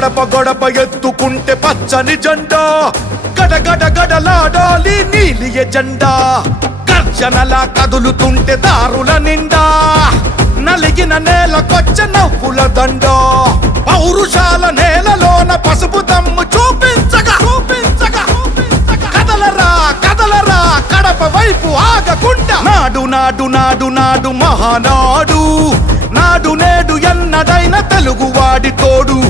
గడప గడప ఎత్తుకుంటే పచ్చని జెండా. గడగడ గడలాడాలి నీలి ఎజెండా. గర్జనలా కదులుతుంటే దారుల నిండా. నలిగిన నేలకొచ్చ నవ్వుల దండ. పౌరుషాల నేలలోన పసుపు తమ్ము చూపించగా చూపించగా కదలరా కదలరా కడప వైపు ఆగకుండా. నాడు నాడు నాడు నాడు మహానాడు. నాడు నేడు ఎన్నడైన తెలుగువాడి తోడు.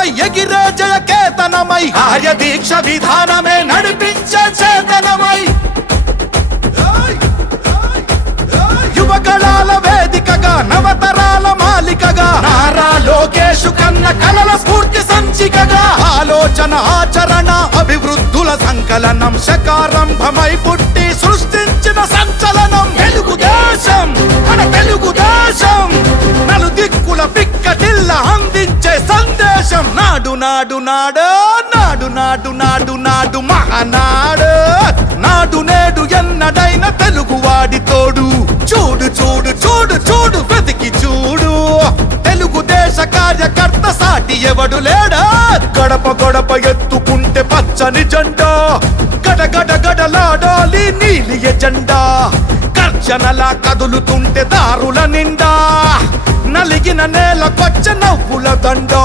భుజాలపై ఎగిరే జయ కేతనమై కార్య దీక్ష విధానమే నడిపించే చేతనమై. యువగళాల వేదికగా నవతరాల మాలికగా. నారా లోకేష్ కన్న కలల స్ఫూర్తి సంచికగా. ఆలోచన ఆచరణ అభివృద్ధుల సంకలనం శకారంభమై పుట్టి సృష్టించిన సంచలనం. తెలుగుదేశం నాడు నాడు నాడు నాడు నాడు నాడు మహానాడు. నాడు నేడు ఎన్నడైన తెలుగువాడి తోడు. చూడు చూడు చూడు చూడు వెతికి చూడు. తెలుగుదేశ కార్యకర్త సాటి ఎవడు లేడా? గడప గడప ఎత్తుకుంటే పచ్చని జెండా. గడగడ గడలాడాలి నీలి ఎజెండా. గర్జనలా కదులుతుంటే దారుల నిండా. నలిగిన నేలకొచ్చ నవ్వుల దండా.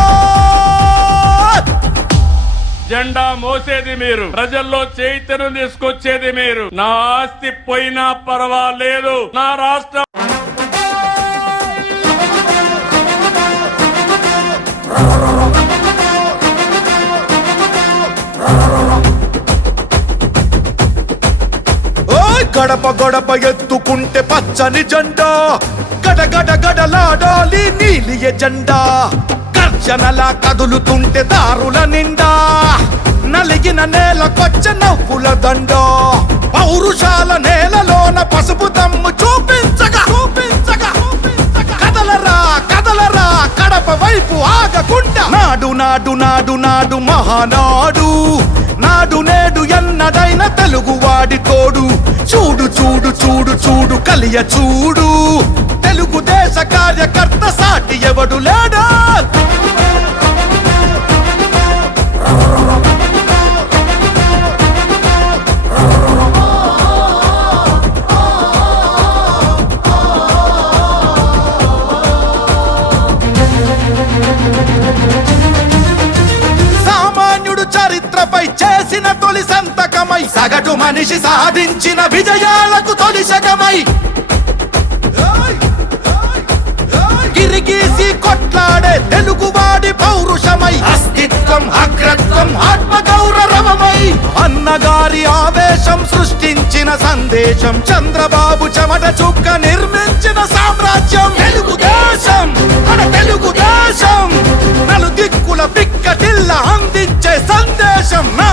జెండా మోసేది మీరు. ప్రజల్లో చైతన్యం తీసుకొచ్చేది మీరు. నా ఆస్తి పోయినా పర్వాలేదు. నా రాష్ట్రం గడప గడప ఎత్తుకుంటే పచ్చని జెండా. గడ గడలాడాలి నీలి ఎజెండా గర్జనలా కదులుతుంటే దారుల నిండా నలిగిన నేలకొచ్చ నవ్వుల దండ. పౌరుషాల నేలలోన పసుపు తమ్ము చూపించగా చూపించగా కదలరా కదలరా కడప వైపు ఆగకుండా. నాడు నాడు నాడు నాడు మహానాడు. నాడు నేడు ఎన్నడైన తెలుగువాడి తోడు. చూడు చూడు చూడు చూడు కలియ చూడు. తెలుగుదేశ కార్యకర్త సాటి ఎవడు లేడా? చేసిన తొలి సంతకమై సగటు మనిషి సాధించిన విజయాలకు తొలి శకమై. గిరిగీసి కొట్లాడే తెలుగువాడి పౌరుషమై. అస్తిత్వం అగ్రత్వం ఆత్మ గౌరవమై అన్నగారి ఆవేశం సృష్టించిన సందేశం చంద్రబాబు చెమట చుక్క నిర్మించిన సామ్రాజ్యం. తెలుగుదేశం మన తెలుగుదేశం నలు దిక్కుల పిక్కటి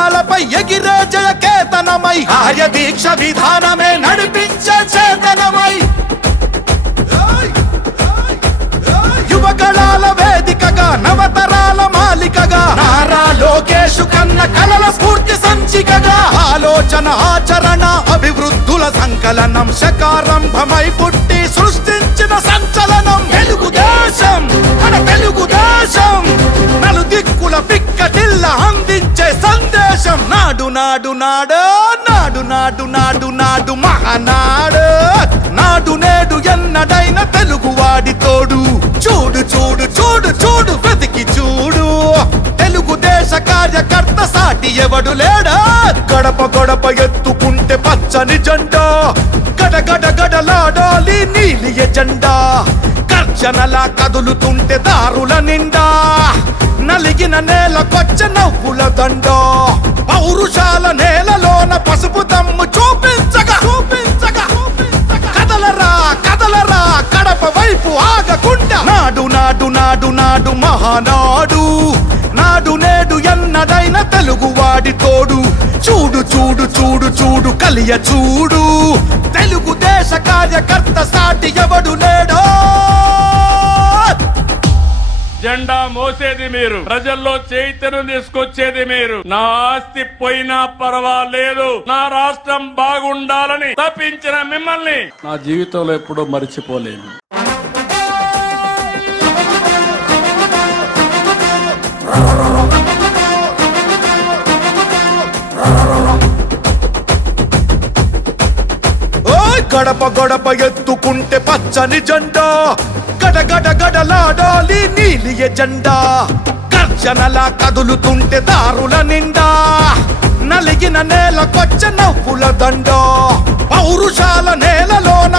కార్యకర్త ఎగిరే జయకేతనమై ఆర్య దీక్ష విధానమే నడిపించే చేతనమై. యువకళాల వేదికగా నవతరాల మాలికగా నారా లోకేషు కన్న కలల స్ఫూర్తి సంచికగా ఆలోచన ఆచరణ అభివృద్ధుల సంకలనం శకారంభమై పుట్టి సృష్టించిన సంచలనం. తెలుగుదేశం మన తెలుగుదేశం నాడు నాడు నాడు నాడు నాడు నాడు మహానాడు. నాడు నేడు ఎన్నడైన తెలుగువాడి తోడు. చూడు చూడు చూడు చూడు బ్రతికి చూడు. తెలుగుదేశ కార్యకర్త సాటి ఎవడు లేడా? గడప గడప ఎత్తుకుంటే పచ్చని జెండా. గడ గడ గడలాడాలి నీలి ఎజెండా. గర్జనలా కదులుతుంటే దారుల నిండా. నలిగిన నేలకొచ్చ నవ్వుల దండా. ఆగకుండా. నాడు నాడు నాడు నాడు మహానాడు. నాడు నేడు ఎన్నడైన తెలుగువాడి తోడు. చూడు చూడు చూడు చూడు కలియ చూడు. తెలుగుదేశ కార్యకర్త సాటి ఎవడు లేడో. జెండా మోసేది మీరు. ప్రజల్లో చైతన్యం తీసుకొచ్చేది మీరు. నా ఆస్తి పోయినా పర్వాలేదు. నా రాష్ట్రం బాగుండాలని తప్పించిన మిమ్మల్ని. నా జీవితంలో ఎప్పుడూ మర్చిపోలేను. గడప గడప ఎత్తుకుంటే పచ్చని జెండా. గడ గడ గడలాడాలి నీలి ఎజెండా. గర్జనలా కదులుతుంటే దారుల నిండా. నలిగిన నేలకొచ్చ నవ్వుల దండ. పౌరుషాల నేలలోన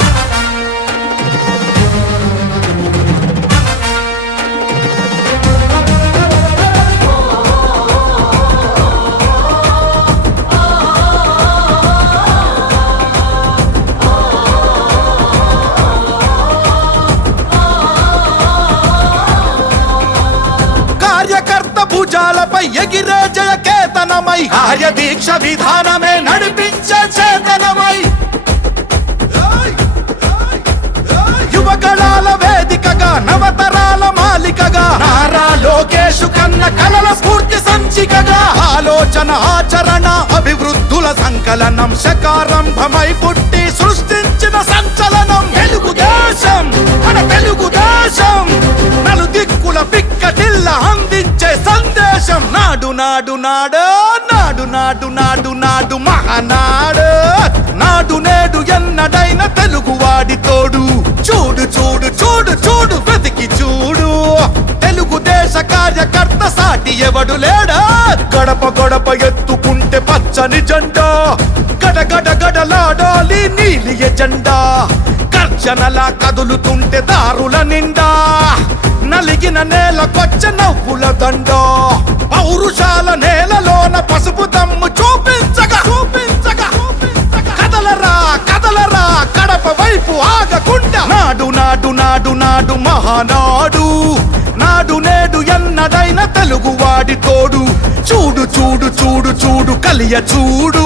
కేతనమై దీక్ష విధానమే నడిపించే చేతనమై. యువకళాల వేదికగా నవతరాల మాలికగా నారా లోకేషు కన్న కలల స్ఫూర్తి సంచికగా ఆలోచన ఆచరణ అభివృద్ధుల సంకలనం శకారంభమై పుట్టి సృష్టించిన సంచలనం. తెలుగుదేశం మన తెలుగుదేశం నలు దిక్కుల దేశం నాడు నాడు నాడు నాడు నాడు నాడు నాడు మహానాడు. నాడు నేడు ఎన్నడైన తెలుగువాడి తోడు. చూడు చూడు చూడు చూడు బ్రతికి చూడు. తెలుగుదేశ కార్యకర్త సాటి ఎవడు లేడా? గడప గడప ఎత్తుకుంటే పచ్చని జెండా. గడ గడ గడలాడాలి నీలి ఎజెండా. గర్జనలా కదులుతుంటే దారుల నిండా. నలిగిన నేలకొచ్చ నవ్వుల దండ. పౌరుషాల నేలలోన పసుపు దమ్ము చూపించగా చూపించగా కదలరా కదలరా కడప వైపు ఆగకుండా. నాడు నాడు నాడు నాడు మహానాడు. నాడు నేడు ఎన్నడైన తెలుగువాడి తోడు. చూడు చూడు చూడు చూడు కలియ చూడు.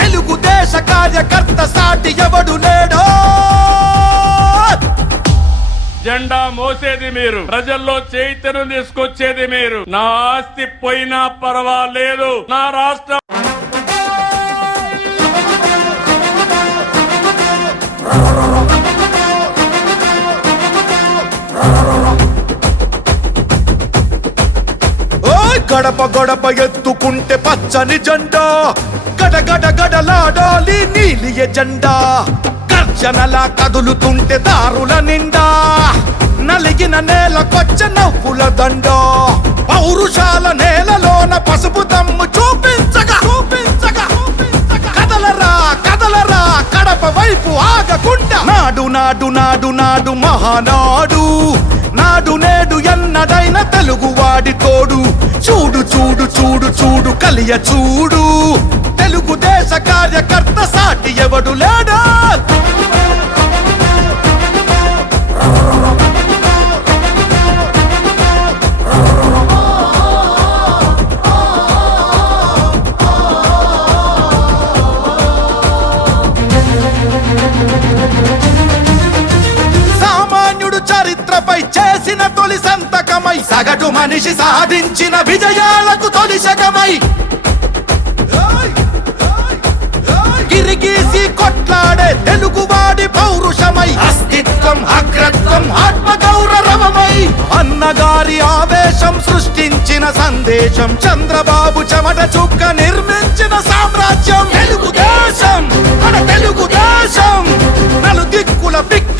తెలుగుదేశ కార్యకర్త సాటి ఎవడు లేడో? జెండా మోసేది మీరు. ప్రజల్లో చైతన్యం తీసుకొచ్చేది మీరు. నా ఆస్తి పోయినా పర్వాలేదు. నా రాష్ట్రం గడప గడప ఎత్తుకుంటే పచ్చని జెండా. గడ గడ గడలాడాలి నీలి ఎజెండా. గర్జనలా కదులుతుంటే దారుల నిండా నలిగిన నేలకొచ్చ నవ్వుల దండ. పౌరుషాల నేలలోన పసుపు దమ్ము చూపించగా చూపించగా కదలరా కదలరా కడప వైపు ఆగకుండా. నాడు నాడు నాడు నాడు మహానాడు. నాడు నేడు ఎన్నడైన తెలుగువాడి తోడు. చూడు చూడు చూడు చూడు కలియ చూడు. తెలుగుదేశ కార్యకర్త సాటి ఎవడు లేడు. మనిషి సాధించిన విజయాలకు తొలి శకమై గిరిగీసి కొట్లాడే తెలుగువాడి పౌరుషమై. అస్తిత్వం అగ్రత్వం ఆత్మ గౌరవమై అన్నగారి ఆవేశం సృష్టించిన సందేశం. చంద్రబాబు చెమట చుక్క నిర్మించిన సామ్రాజ్యం. తెలుగుదేశం మన తెలుగుదేశం. నలు దిక్కుల పిక్కటిల్ల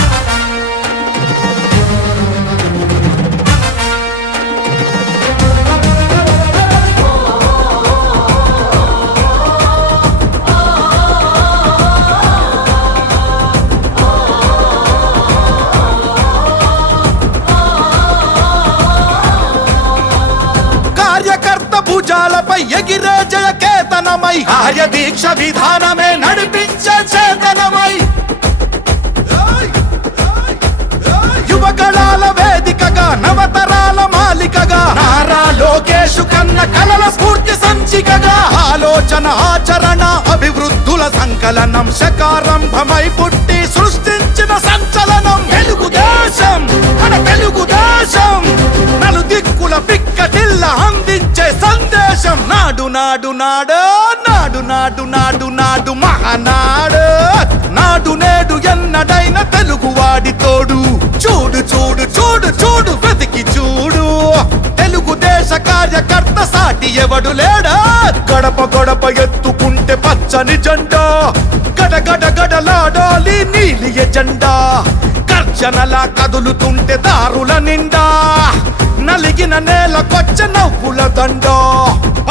పై ఎగిరే జయ కేతనమై దీక్ష విధానమే నడిపించే చేతనమై. యువగళాల వేదికగా నవతరాల మాలికగా నారా లోకేషు కన్న కలల స్ఫూర్తి సంచికగా ఆలోచన ఆచరణ అభివృద్ధుల సంకలనం శకారంభమై పుట్టి సృష్టించిన సంచలనం. తెలుగుదేశం మన తెలుగుదేశం నాడు నాడు నాడు నాడు నాడు నాడు మహానాడు. నాడు నేడు ఎన్నడైన తెలుగువాడి తోడు. చూడు చూడు చూడు చూడు వెతికి చూడు. తెలుగుదేశ కార్యకర్త సాటి ఎవడు లేడా? గడప గడప ఎత్తుకుంటే పచ్చని జెండా. గడ గడ గడలాడాలి నీలి ఎజెండా. గర్జనలా కదులుతుంటే దారుల నిండా. నలిగిన నేలకొచ్చ నవ్వుల దండా.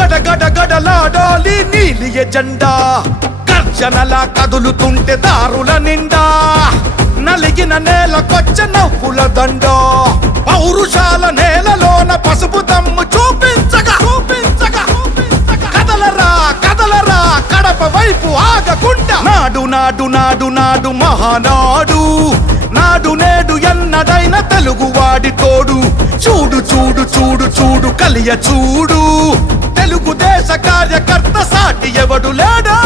గడ గడలాడాలి నీలి ఎజెండా. గర్జనలా కదులుతుంటే దారుల నిండా. నలిగిన నేలకొచ్చ నవ్వుల దండ. పౌరుషాల నేలలోన పసుపు దమ్ము చూపించగా చూపించగా కదలరా కదలరా కడప వైపు ఆగకుండా. నాడు నాడు నాడు నాడు మహానాడు. నాడు నేడు ఎన్నడైన తెలుగువాడి తోడు. చూడు చూడు చూడు చూడు కలియ చూడు. తెలుగుదేశ కార్యకర్త సాటి ఎవడు లేడా?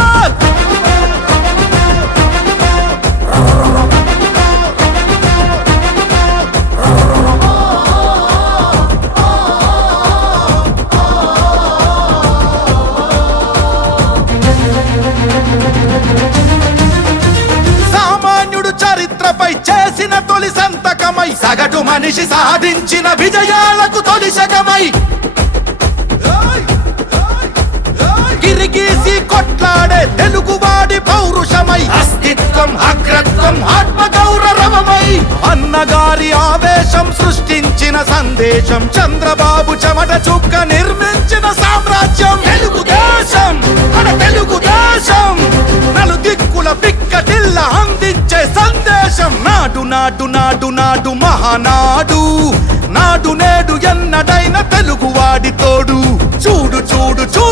చరిత్రపై చేసిన తొలి సంతకమై సగటు మనిషి సాధించిన విజయాలకు తొలి శకమై గీసి కొట్లాడే తెలుగువాడి పౌరుషమై. అస్తిత్వం అగ్రత్వం ఆత్మ గౌరవమై అన్నగారి ఆవేశం సృష్టించిన సందేశం. చంద్రబాబు చెమట చుక్క నిర్మించిన సామ్రాజ్యం. తెలుగుదేశం మన తెలుగుదేశం. నలు దిక్కుల పిక్కటిల్ల అందించే సందేశం. నాడు నాడు నాడు నాడు మహానాడు. నాడు నేడు ఎన్నడైన తెలుగువాడి తోడు. చూడు చూడు చూడు.